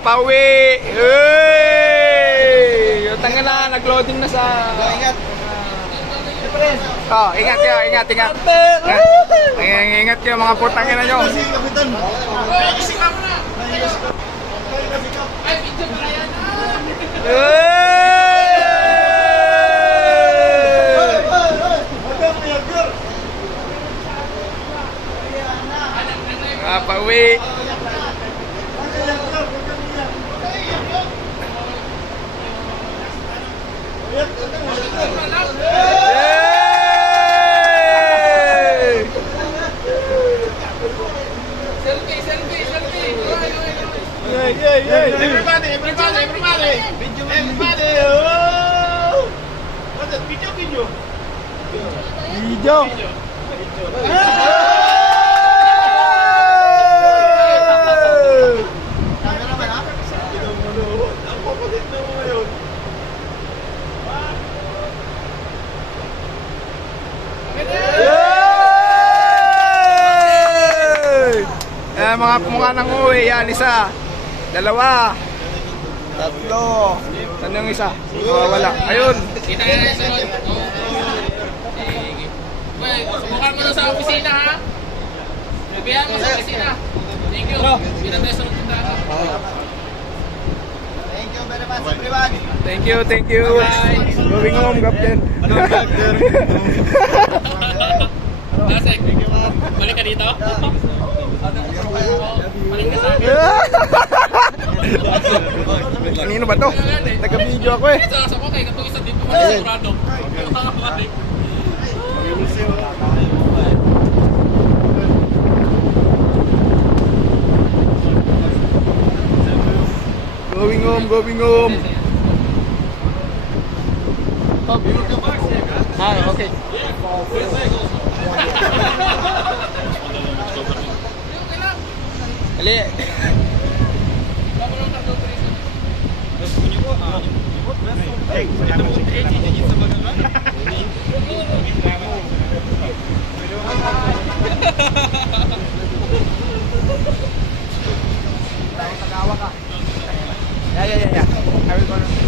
pauwi. Uy! Tanggal na, nag-loading na sa... Ingat. Oh, ingat kayo, ingat. Ingat kayo mga putang ina nyo. Si Kapitan. Pauwi. Everybody. Oh! What's that? Video. Mga mukha ng uwi, yan, isa, dalawa, tatlo, saan yung isa? Wala, ayun. Kita na yung sunod. Subukan mo na sa opisina, ha? Sabihan mo sa opisina. Thank you. Kita na yung sunod punta. Thank you very much, everyone. Thank you. Going home, Captain. Lasek, balik ka dito? Balik ka sa akin. Kanino ba to? Taga-video ako eh. Sa ko kay katong isa dito mga sigurado. Going home. Okay. Ali. Yeah. I will go.